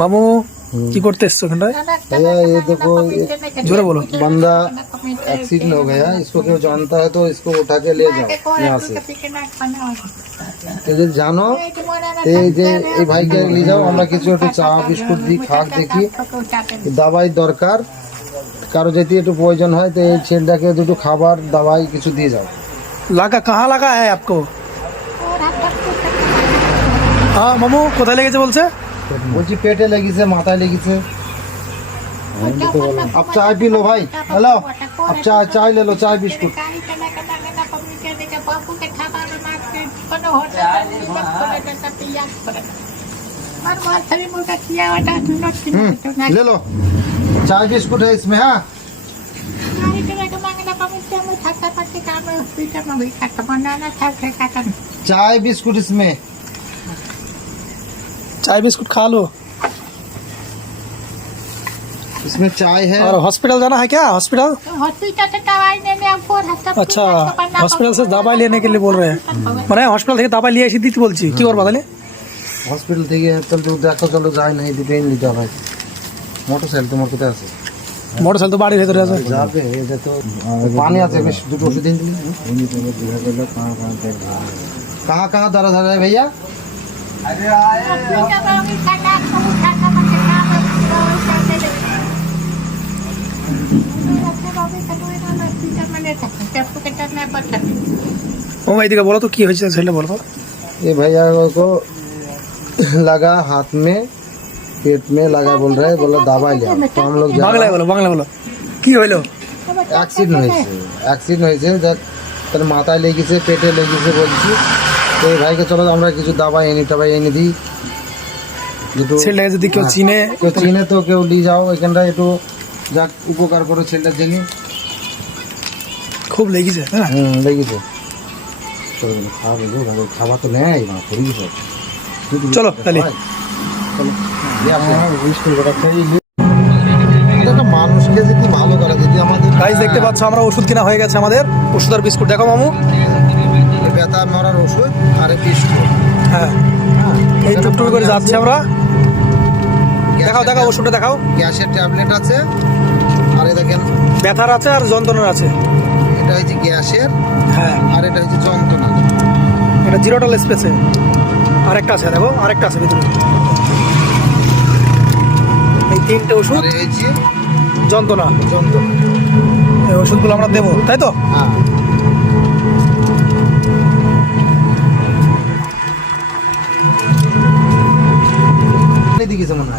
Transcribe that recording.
मामू की करते भैया ये देखो जोरे बोलो। बंदा एक्सीडेंट हो गया, इसको क्यों जानता है तो इसको उठा के ले जाओ यहाँ से। এই জানো এই যে এই ভাইকে নিয়ে যাও, আমরা কিছু একটু চা বিস্কুট দিই, খাক দেখি, দাবাই দরকার, কারো যদি একটু প্রয়োজন হয় তো এই ছেলেটাকে দুটো খাবার দাবাই কিছু দিয়ে যাও। लगा कहाँ लगा है आपको? हाँ मामू কোথায় লেগেছে বলছে? বলছি পেটে লেগেছে, মাথায় লেগেছে। अब चाय पी लो भाई, हेलो अब चाय ले लो, चाय बिस्कुट। ले लो, चाय बिस्कुट है इसमें। हाँ चाय बिस्कुट इसमें, चाय बिस्कुट खा लो। इसमें चाय है। और हॉस्पिटल जाना है क्या? हॉस्पिटल? हॉस्पिटल से दवाई लेने आपको अच्छा हॉस्पिटल से दवाई लेने के लिए बोल रहे हैं। মানে হসপিটাল থেকে দাবাই নিয়ে এসে দিতে বলছি, কি করবা তাহলে? হসপিটাল থেকে চলো দেখো, চলো যাই না, এই দুটো এনে দিতে হবে। মোটরসাইকেল তোমার কোথায় আছে? মোটরসাইকেল তো বাড়ির ভেতরে আছে। যাবে, এটা তো পানি আছে, বেশ দুটো ওষুধ এনে দিলে। कहाँ कहाँ दर्द है भैया? ও ভাই দিকে বলো তো কি হয়েছে সেটা বলো। ये भैया को लगा हाथ में, पेट में लगा, बोल रहे बोला दवा लिया, तो हम लोग বাংলায় বলো, বাংলা বলো কি হইলো? অ্যাক্সিডেন্ট হয়েছে, তার মাথায় লেগেছে, পেটে লেগেছে বলছি। তো এই ভাইকে চলো আমরা কিছু দাবাই এনে দিই। ছেলেটাকে যদি কেউ চিনে, কেউ চিনে তো কেউ নিয়ে যাও এখানটা, একটু যাক উপকার করো ছেলেটার জন্য। খুব লেগেছে হ্যাঁ। লেগেছে, খাবার তো নেই না, চলো তাহলে মানুষকে যদি ভালো করা, যদি আমাদের গাইস দেখতে পাচ্ছ আমরা ওষুধ কিনা হয়ে গেছে আমাদের, ওষুধ আর বিস্কুট। দেখো মামু, ব্যথা মরার ওষুধ আর বিস্কুট। হ্যাঁ এই টুকটুকি করে যাচ্ছে আমরা। দেখাও দেখাও ওষুধটা দেখাও। গ্যাসের ট্যাবলেট আছে, আর এই দেখেন ব্যথার আছে আর যন্ত্রণার আছে। এটা হচ্ছে গ্যাসের, হ্যাঁ আর এটা হচ্ছে যন্ত্রণা। এটা জিরোটাল স্পেসে আরেকটা আছে, দেখো আরেকটা আছে ভিতরে। এই তিনটে ওষুধ আর এই যে যন্ত্রণা, যন্ত্রণা, এই ওষুধগুলো আমরা দেবো, তাই তো? হ্যাঁ দিকেছে মনে হয়।